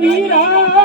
એ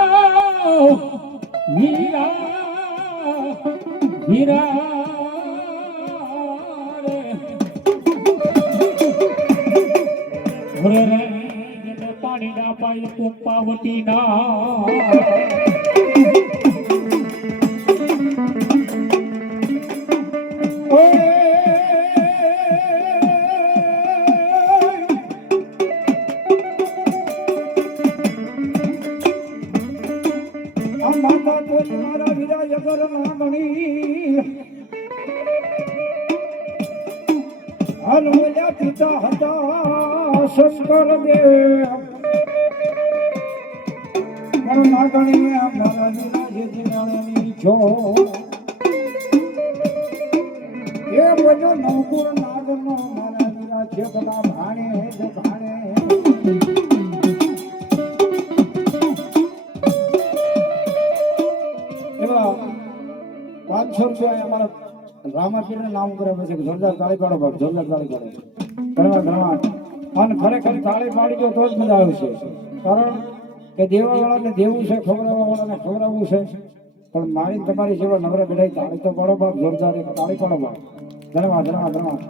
છો. એ બધો એવા પાંચસો રૂપિયા અમારા રામાપીરને નામ કરે પછી જોરદાર તાળી પાડો જોરદાર તાળી પાડો. ઘણા ઘણા અને ખરેખર તાળી પાડી તો જ મજા આવશે કારણ કે દેવાવાળાને દેવું છે ખવડાવવા વાળાને ખવડાવવું છે. પણ મારી તમારી જેવા નવરા બેઠાઈ તાળી તો પાડો બાપ, જોરદાર તાળી પાડો બાપ. ધન્યવાદ ધન્યવાદ ધન્યવાદ.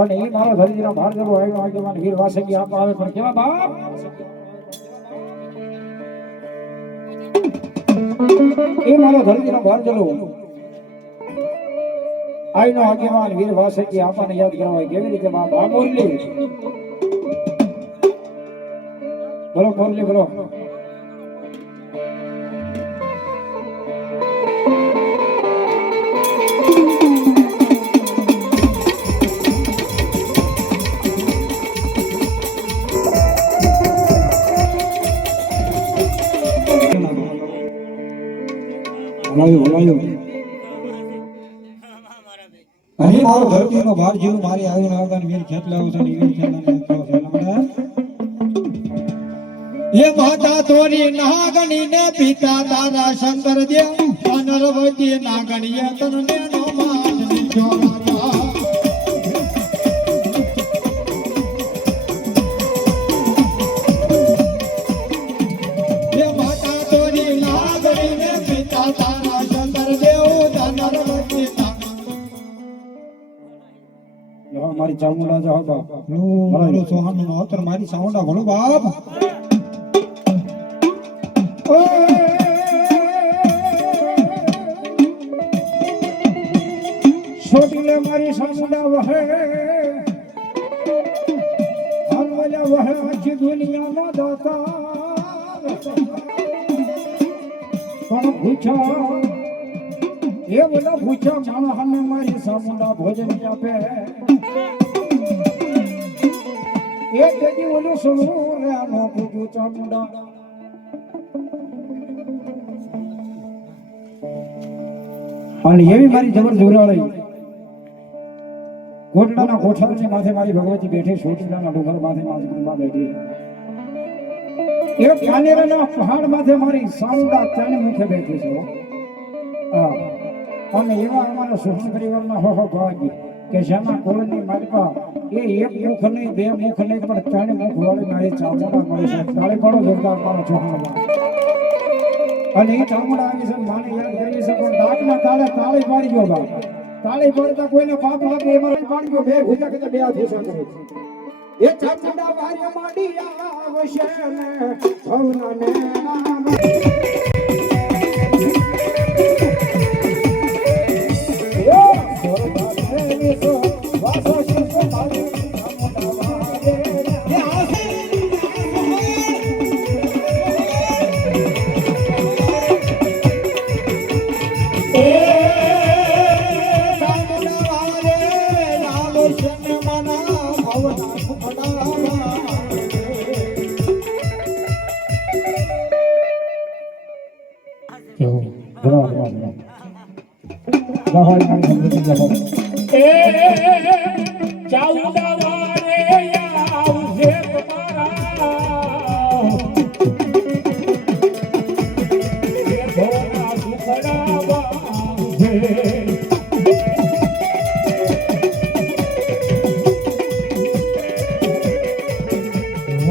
અને એ મારો ધરીજીનો ભાર જવો આવ્યો આગેવાન વીર વાસકી આપ આવે પણ કેવા બાપ? એ મારો ધરતીનો ભાર જલો આઈનો આગેવાન વીર વાસકી આપણને યાદ કરવા કેવી રીતે બાપ? આ બોલી બોલો બોલી બોલો હલાયું હલાયું અહીં મારો ધરતીનો ભાર જીવ મારી આવીને આવતા વીર ખેતલા આવશે ને વીર ખેતલા એ માતા તોરી નાગણી ને પિતા તારા શંકર દેવ. અનરવતી નાગણી તને નો માન નાગણી મારી ચામુંડા જો બાપ. મારો સાઉન્ડા ભણો બાપ. મારી ચામુંડા વહે હલવલા વહે આખી દુનિયામાં દાતા પણ પૂછા એ બધા પૂછ્યા માણસને મારી ચામુંડા ભોજન આપે એ તેથી ઓલું સુણવું રે આનો પૂછ્યું ચામુંડા અને એવી મારી જબર જોરાળી કોટડાના કોઠારની માથે મારી ભગવતી બેઠી સોટીલાના ડુંગર માથે મારી કૃપા બેઠી. એ કાનેરાના પહાડ માથે મારી સારુડા ત્રણ મુખે બેઠી છે અને એવા અમારા સુહન પરિવારના હો હો, ભાગ કે જેના કોળની માલિકા એ એક મુખ નહીં, બે મુખ નહીં, પણ ત્રણ મુખ વાળી મારી ચામુંડા મળે છે. તાળે પડો, જોરદાર મારો ચોહાણમાં અને એ ચામુંડા આવી છે, માને યાદ કરી છે, પણ દાંતમાં તાળે તાળે પાડી ગયો બાપ. તાળી પડતા કોઈને પાપ લાગે એમાં પાડી ગયો બે ભૂજા કે બે હાથ હિસ્સા કરે એ ચામુંડા વાર્ય માડી આવશે ને ભવના ને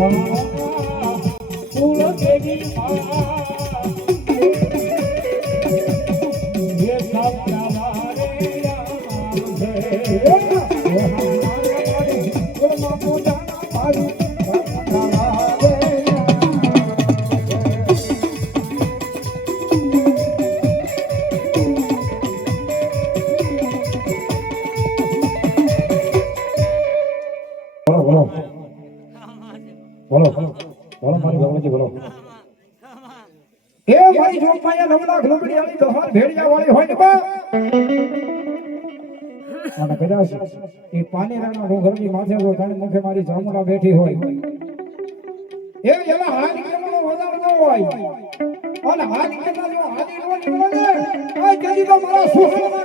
વાહ, કુળદેવી મા જો મારી ચામુંડા બેઠી હોય. એ એના હાલ કેમનો વધાર ન હોય. અને હાલ કેમનો જો હાલી નો આ તો મારા સુખમાં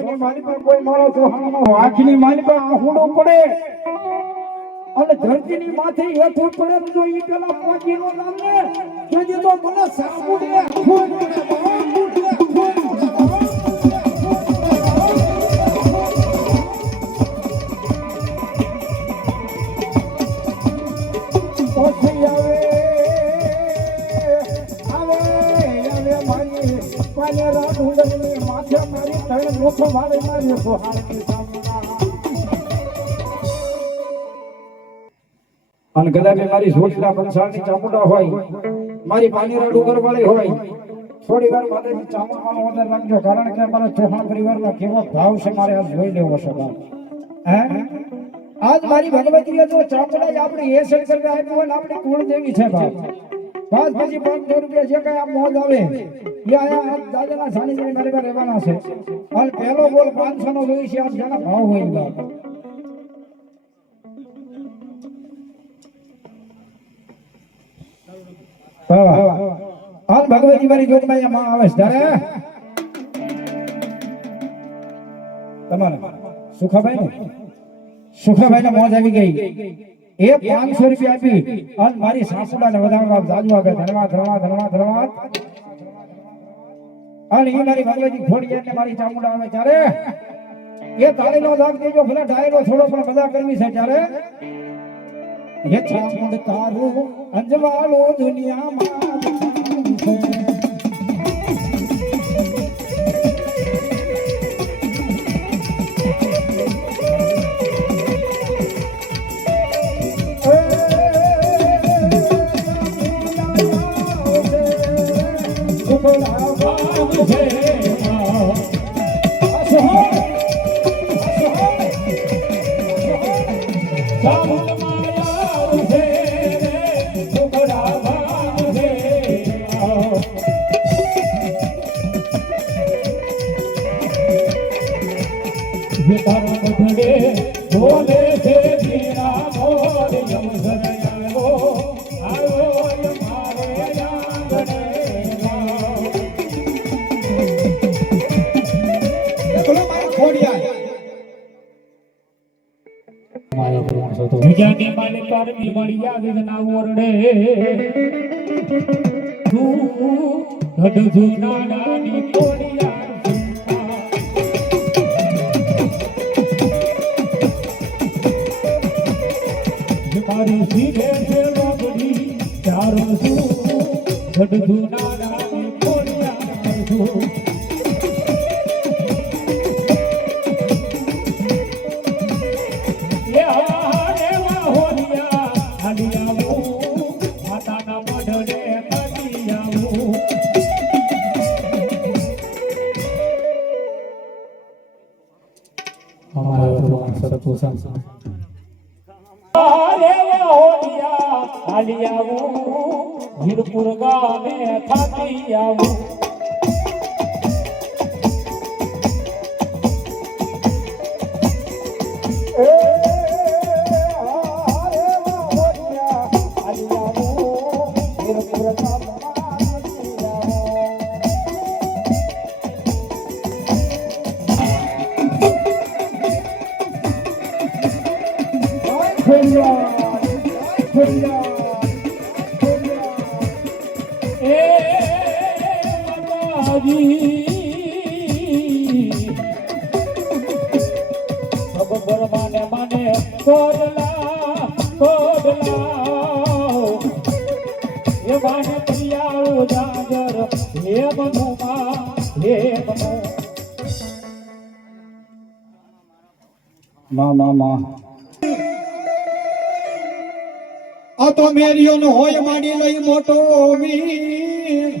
શોખની પર કોઈ મારો ચૌહાણનો વાઘની માલી પર આહુડો પડે. અને ધરતીની માથે હેઠું પડે તો એ પેલા પોચીનો નામ. ને તો મને સાબુડે આખું મારી પાનેરા ડુંગરની માથે મારી તણ મુખ વાળે મારી સોહાણી સામના અને કદાચ મારી સોચલા બંસાળની ચામુંડા હોય, મારી પાનેરા ડુંગર વાળી હોય, થોડી વાર માતાજી ચામુંડાનો ઓર્ડર રાખજો. કારણ કે અમારા ચૌહાણ પરિવારનો કેવો ભાવ છે મારે આ જોઈ લેવો છે હે? આજ મારી ભગવતીએ જો ચામુંડા આપણે એ શંકર આપ્યું હોય આપણે કુળ દેવી છે બાપ. પાંચ પછી પાંચસો રૂપિયા જે કઈ આ મોજ આવે, એ આયા દાદાના સાનિધ્યની મારી પાસે રહેવાના છે. અને પહેલો બોલ પાંચસો નો જોઈ છે, આજ જેના ભાવ હોય. હાલ ભગવતી મારી જોતમાં અહીંયા માં આવે છે તમારે. સુખાભાઈ ને? સુખાભાઈ ને મોજ આવી ગઈ. એ પાંચસો રૂપિયા આપી અને મારી સાસુડા ને વધારવા જાજુ આપે ધનવા ધનવા ધનવા ધન્યવાદ અને એ મારી ભગવતી ખોડી એટલે મારી ચામુંડા આવે ત્યારે. એ તાળી નો દાગ દેજો, ભલે ડાયરો થોડો પણ બધા કરવી છે ત્યારે. એ ચામુંડ તારું અંજવાળો દુનિયામાં છે. Hey, hey. માને માને કોડલા કોડલા એ માને પ્રિયાળો જાગર હે મનુમાં હે મનુ માં માં માં તો મેરિયો નો હોય માંડી લઈ મોટો વીર.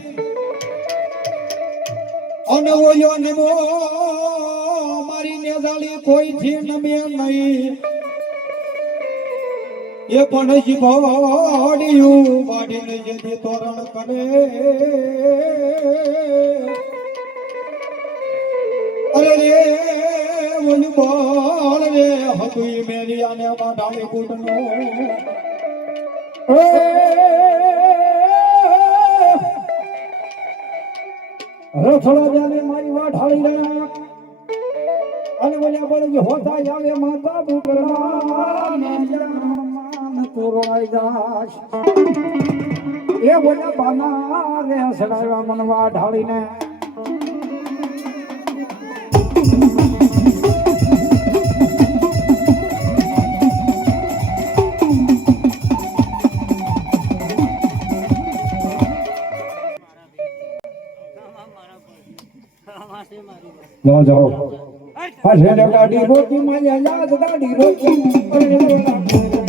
અને ઓયો નમો કોઈ થી નમે નહીં. એ પણ જીભોડિયું વાડીને જેથી તોરણ કરે. અરે રે, ઓલું બોલ રે, હતું મેરિયાને કૂટનું. રથડા જાને મારી વાટ હાળી રહ્યા. અને બોલ્યા, બોલે કે હોતા આવે માતા બુકરા તોરવાઈ જાશ એ બોલ્યા, બાના રે સડાવ્યા મન વાટ જાઓ જાઓ. હા છે ગાડી રોટી માયા યાદ ગાડી રોટી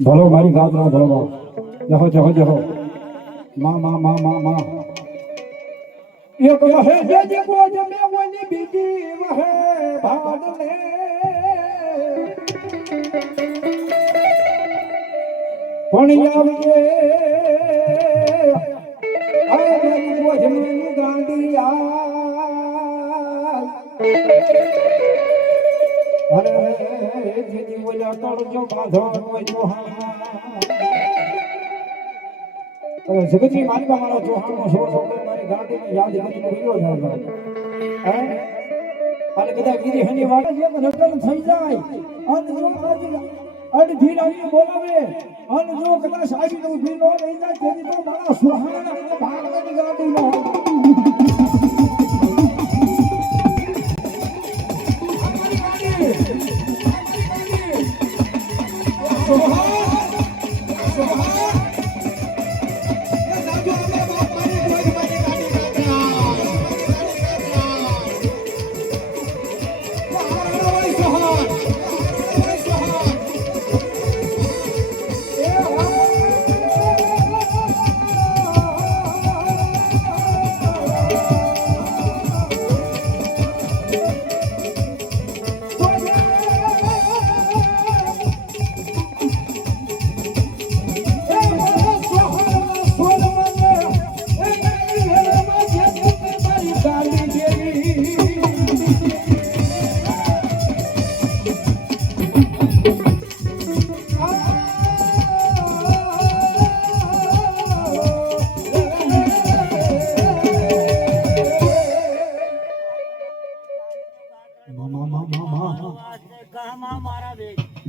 ભલો મારી ગાત ના ભલો જહો જહો જહો. માં માં માં માં માં. એક વહે જે જે ગોજ મે વની બીજી વહે ભાડ લે. પણ આવજે આ મારી ગોજ મે ગાંડી આ અરે જેની બોલ્યા કરજો બાંધો કોઈ જોહાણા. જગતજી, મારી પાસે મારો જોહાણનો સોળ સોળ મારી ગાડીને યાદ કરીને જાય હે? અને કદાચ બીજી હની છે કે નકલ થઈ જાય જો જો નું નો નો એ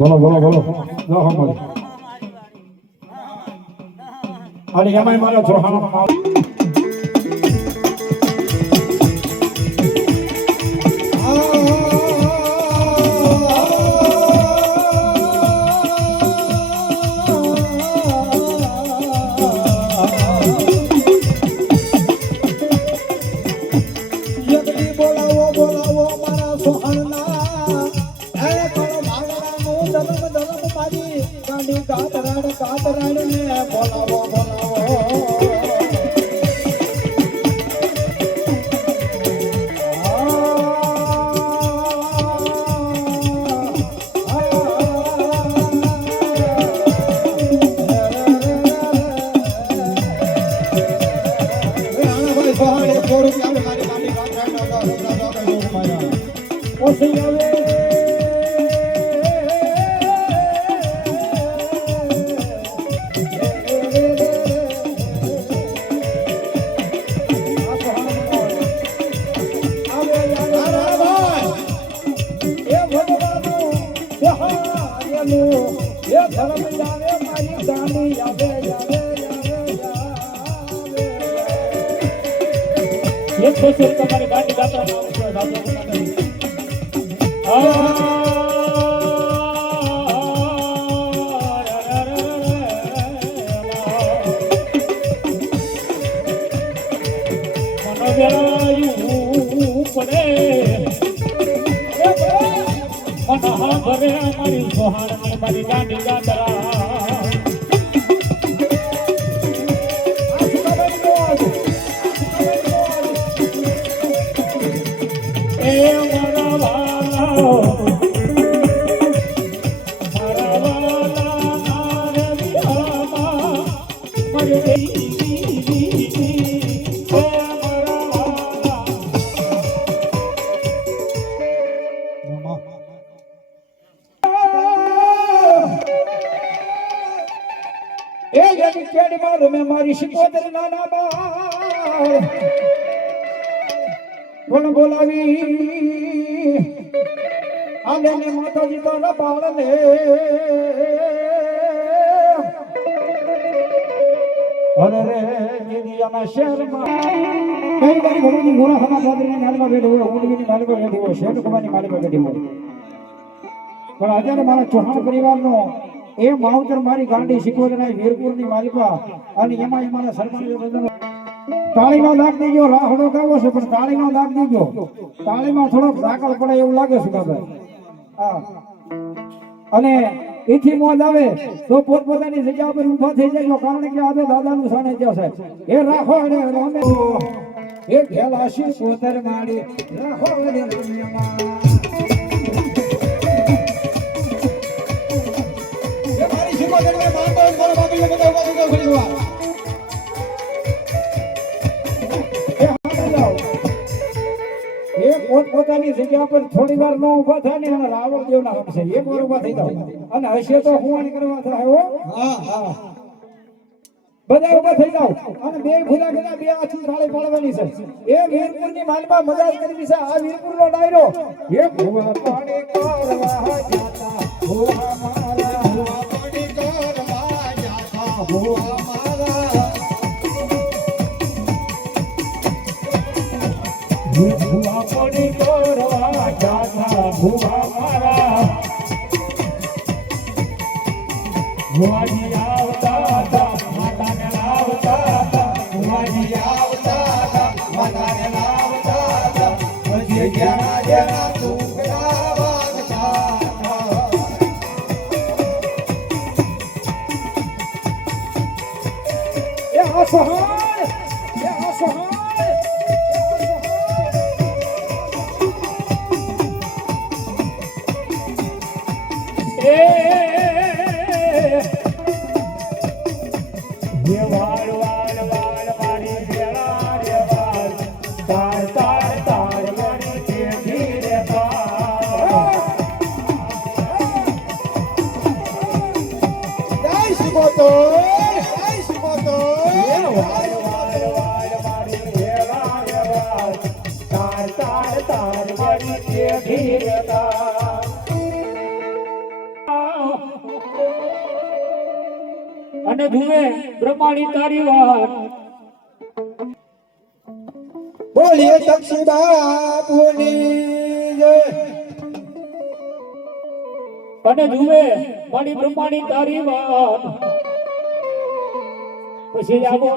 બોલો બોલો બોલો. લો હમ અને એમાંય મારા જોહાણો મારી સોહાણ અમારી ગાડી ગાતરા બોલાવી આલે ને માતાજી, તારા બાળને અરે રે દીદીયાના શહેરમાં. કઈ બારી ભગવાનની મોરા સમા ખાતરીની માલમાં બેઠો હોય ઊંડવીની માલમાં બેઠો હોય શેઠ કુમારની માલમાં બેઠી હોય. પણ અત્યારે મારા ચૌહાણ પરિવારનો એ માવતર મારી ગાંડી શીખવદના વીરપુરની માલિકા અને એમાં મારા સરપંચ તાળીમાં લાગ દેજો રાહડો કાવો છે પણ તાળીમાં લાગ દેજો તાળીમાં થોડોક દાખલ પડે એવું લાગે છે બાબા હા અને એથી મોજ આવે તો પોતપોતાની જગ્યા પર ઊભા થઈ જાય કારણ કે આ તો સાને જ્યાં સાહેબ એ રાખો અને રમે એ ઘેલાશી પોતર માડી રાખો અને રમ્યમાં એ મારી શિકોતર ને માનતો હોય બોલો પોતપોતાની જગ્યા પર થોડી વાર નો ઊભા થાય ને અને રાવણ દેવ ના હમશે એક વાર ઊભા થઈ જાવ અને હશે તો હુવાણી કરવા થાય હો. હા. હા. બધા ઊભા થઈ જાવ અને બે ભૂલા ગયા બે હાથી થાળી પાડવાની છે. એ વીરપુરની માલમાં મજા કરવી છે. આ વીરપુરનો ડાયરો. એ ભૂવા પાડે કરવા જાતા ભૂવા મારા ભૂવા પડી કરવા જાતા ભૂવા મારા. ભુવાજી આવતા અને ધુવે બ્રહ્માણી તારી વાત. બોલીએ તક્ષી બાપુની અને જુએ મારી બ્રહ્માની તારી વાત. પછી આવો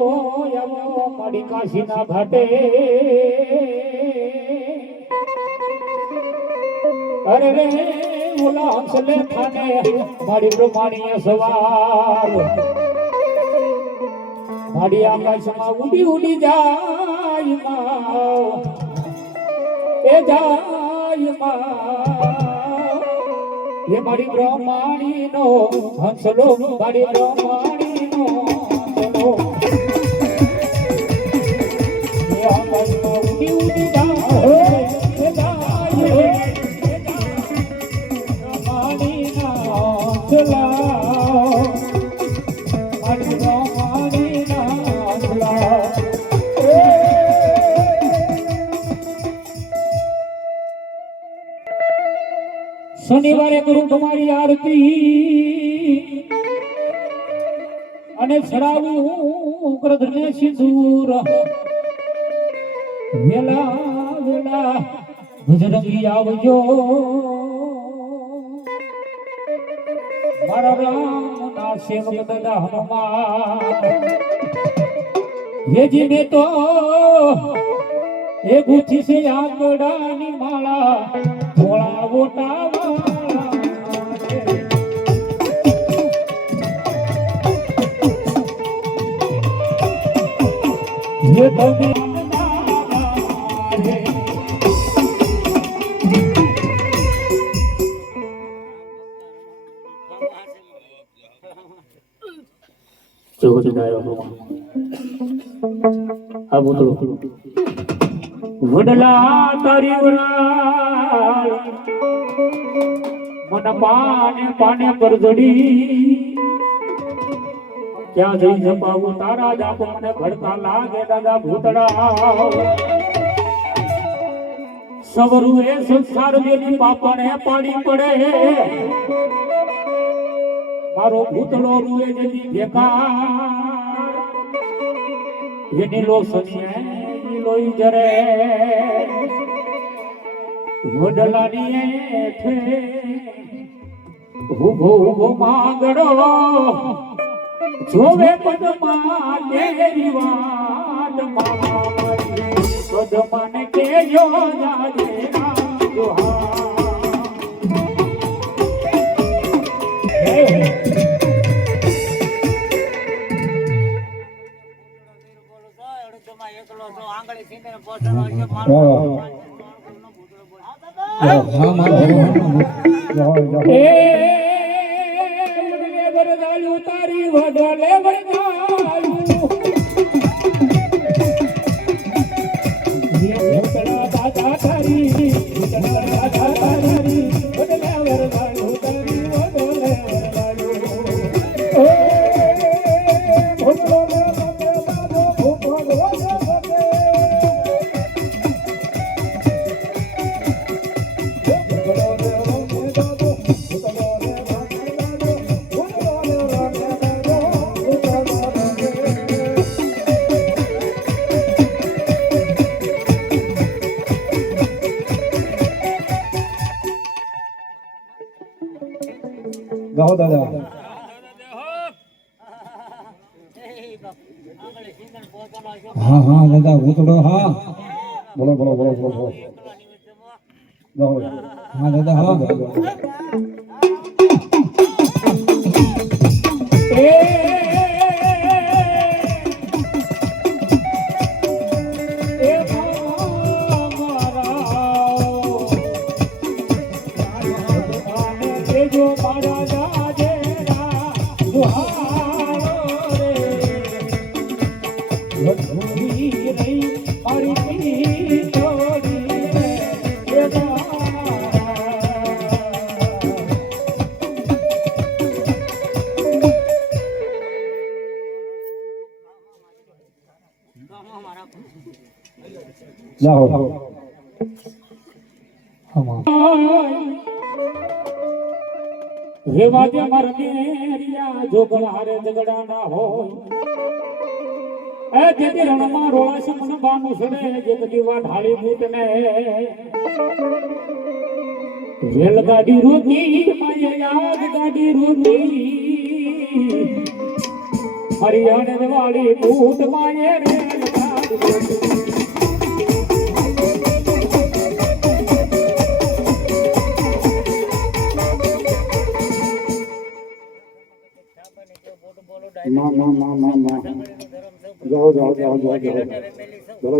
આવો મારી કાશીના ઘાટે. અરે રે ઓલા હંસલે ખાને મારી બ્રહ્માણીએ સવાર. મારી આકાશમાં ઉડી ઉડી જાય માં એ જાય માં એ મારી બ્રહ્માણી નો હંસલો, મારી બ્રહ્માણી નો તમારી આરતી. અને ચડાવું કૃષ્ણ સિંધુર. વેલા વેલા ભજરંગી આવજો. મારા રામના સેવક દાદા હનુમાન. હેજી મેં તો એ ગુથી છે આંગડાની માળા. ભોળા ગોટા આ ભૂતળો વડલા તારી વરાળ મન પાને પાને પર જડી ક્યાં જઈ જપાવું. તારા જાપ મને ભડકા લાગે દાદા ભૂતડા. સવરું એ સંસાર વેલી પાપણે પાડી પડે. મારો ભૂતળો રૂએ જતી બેકાર એની લો સનિયે લોઈ જરે. વડલાની એઠે ઊભો ઊભો માંગડો. જોવે પદમાં કેરી વાત મારી પદમાને કેજો જાજે જોહા હે હા મારો તારી વડલે legal. જાઓ રેવા દે મરનેરિયા જોગળ હારે ઝઘડા ના હોય એ જેથી રણમાં રોળા સમન બાનું સડે જે દીવા ઢાળી ભૂત ને રેલગાડી રોકી માયે યાદ ગાડી રોકી હરિયાણ વાળી ભૂત માયે રેલગાડી રોકી માં માં માં માં માં જાઓ જાઓ જાઓ જાઓ જાઓ ચલો